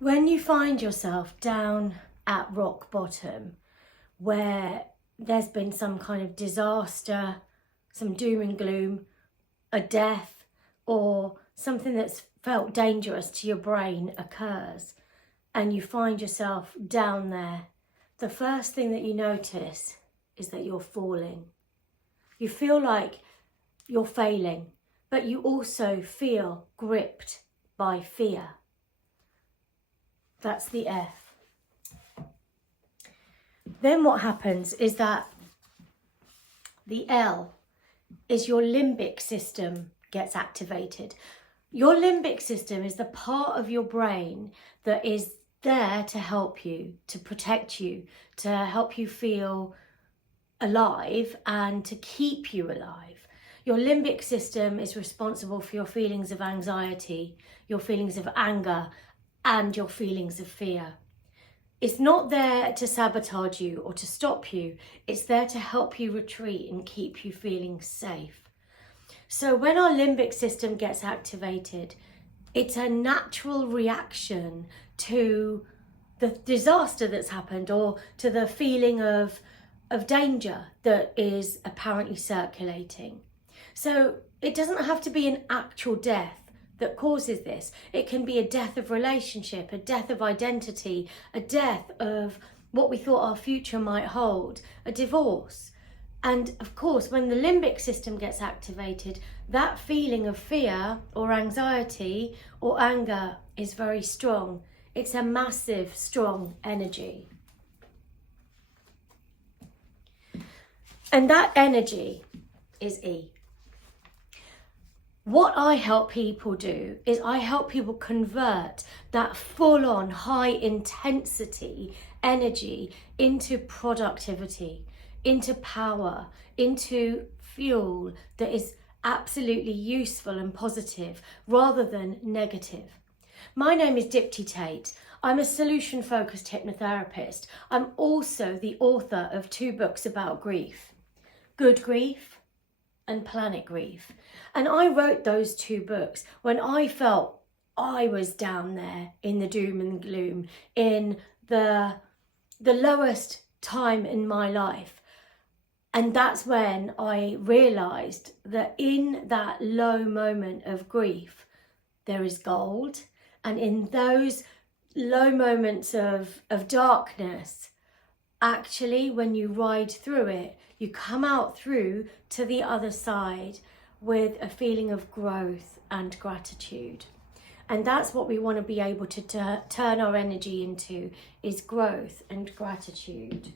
When you find yourself down at rock bottom, where there's been some kind of disaster, some doom and gloom, a death, or something that's felt dangerous to your brain occurs, and you find yourself down there, the first thing that you notice is that you're falling. You feel like you're failing, but you also feel gripped by fear. That's the F. Then what happens is that the L is your limbic system gets activated. Your limbic system is the part of your brain that is there to help you, to protect you, to help you feel alive and to keep you alive. Your limbic system is responsible for your feelings of anxiety, your feelings of anger, and your feelings of fear. It's not there to sabotage you or to stop you. It's there to help you retreat and keep you feeling safe. So when our limbic system gets activated, it's a natural reaction to the disaster that's happened or to the feeling of danger that is apparently circulating. So it doesn't have to be an actual death that causes this. It can be a death of relationship, a death of identity, a death of what we thought our future might hold, a divorce. And of course, when the limbic system gets activated, that feeling of fear or anxiety or anger is very strong. It's a massive, strong energy. And that energy is E. What I help people do is I help people convert that full-on high intensity energy into productivity, into power, into fuel that is absolutely useful and positive rather than negative. My name is Dipti Tate. I'm a solution-focused hypnotherapist. I'm also the author of 2 books about grief, Good Grief and Planet Grief. And I wrote those 2 books when I felt I was down there in the doom and gloom, in the lowest time in my life. And that's when I realised that in that low moment of grief, there is gold. And in those low moments of darkness, actually, when you ride through it, you come out through to the other side with a feeling of growth and gratitude. And that's what we want to be able to turn our energy into, is growth and gratitude.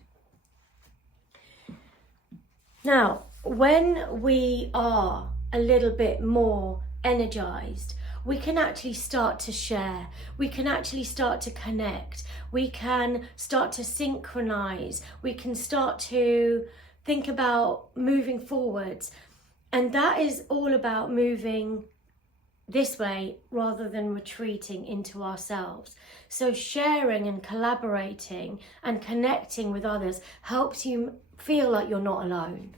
Now, when we are a little bit more energized, we can actually start to share, we can actually start to connect, we can start to synchronize, we can start to think about moving forwards. And that is all about moving this way rather than retreating into ourselves. So sharing and collaborating and connecting with others helps you feel like you're not alone.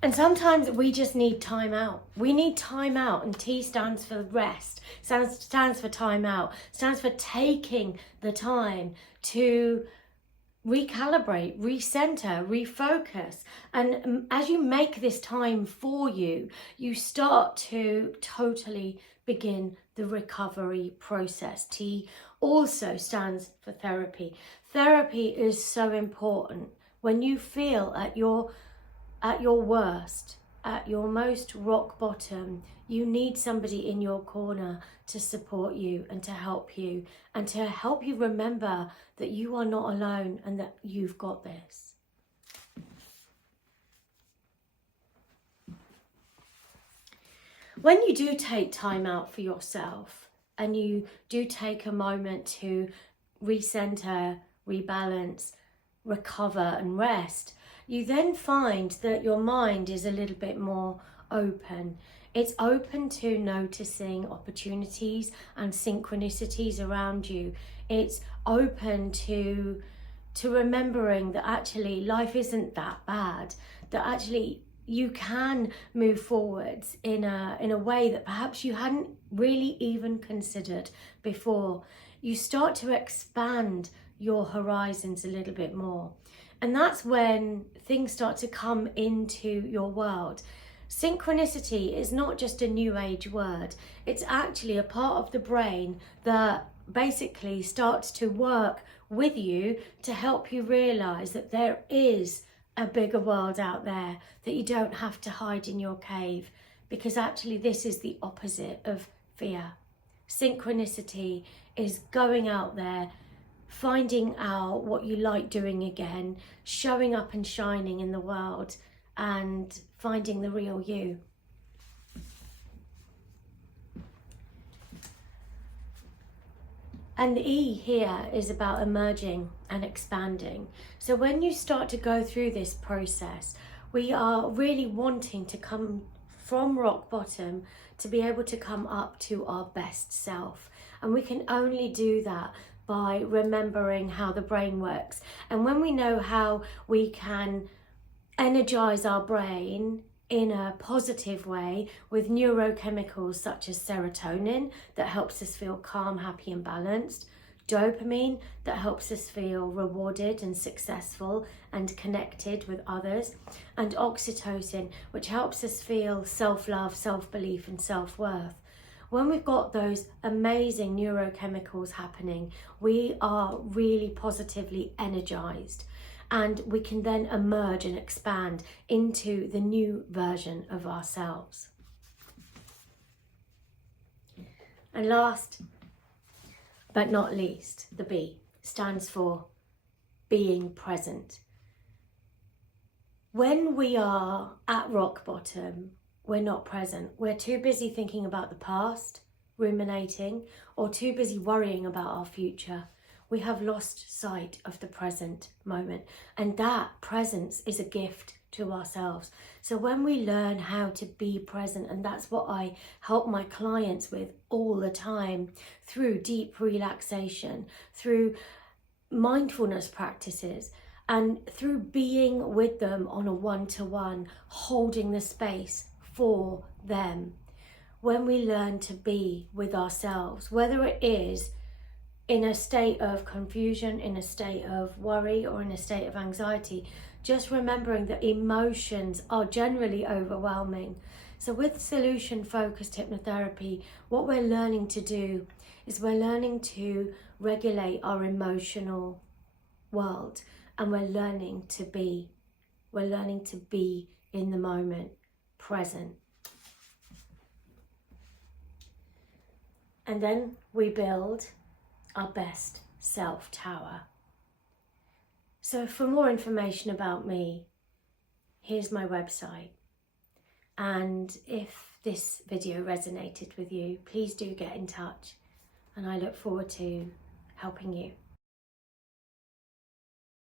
And sometimes we just need time out. We need time out, and T stands for rest, stands for time out, stands for taking the time to recalibrate, recenter, refocus. And as you make this time for you, you start to totally begin the recovery process. T also stands for therapy. Therapy is so important. When you feel at your worst, at your most rock bottom, you need somebody in your corner to support you and to help you remember that you are not alone and that you've got this. When you do take time out for yourself and you do take a moment to recenter, rebalance, recover and rest, you then find that your mind is a little bit more open. It's open to noticing opportunities and synchronicities around you. It's open to remembering that actually life isn't that bad, that actually you can move forwards in a way that perhaps you hadn't really even considered before. You start to expand your horizons a little bit more. And that's when things start to come into your world. Synchronicity is not just a new age word. It's actually a part of the brain that basically starts to work with you to help you realize that there is a bigger world out there, that you don't have to hide in your cave, because actually this is the opposite of fear. Synchronicity is going out there, finding out what you like doing again, showing up and shining in the world, and finding the real you. And the E here is about emerging and expanding. So when you start to go through this process, we are really wanting to come from rock bottom to be able to come up to our best self. And we can only do that by remembering how the brain works. And when we know how we can energize our brain in a positive way with neurochemicals such as serotonin that helps us feel calm, happy and balanced, dopamine that helps us feel rewarded and successful and connected with others, and oxytocin, which helps us feel self-love, self-belief and self-worth. When we've got those amazing neurochemicals happening, we are really positively energized. And we can then emerge and expand into the new version of ourselves. And last but not least, the B stands for being present. When we are at rock bottom, we're not present. We're too busy thinking about the past, ruminating, or too busy worrying about our future. We have lost sight of the present moment, and that presence is a gift to ourselves. So when we learn how to be present, and that's what I help my clients with all the time, through deep relaxation, through mindfulness practices, and through being with them on a one-to-one, holding the space for them. When we learn to be with ourselves, whether it is in a state of confusion, in a state of worry, or in a state of anxiety, just remembering that emotions are generally overwhelming. So with solution-focused hypnotherapy, what we're learning to do is we're learning to regulate our emotional world, and we're learning to be in the moment, present. And then we build our best self tower. So for more information about me, here's my website. And if this video resonated with you, please do get in touch, and I look forward to helping you.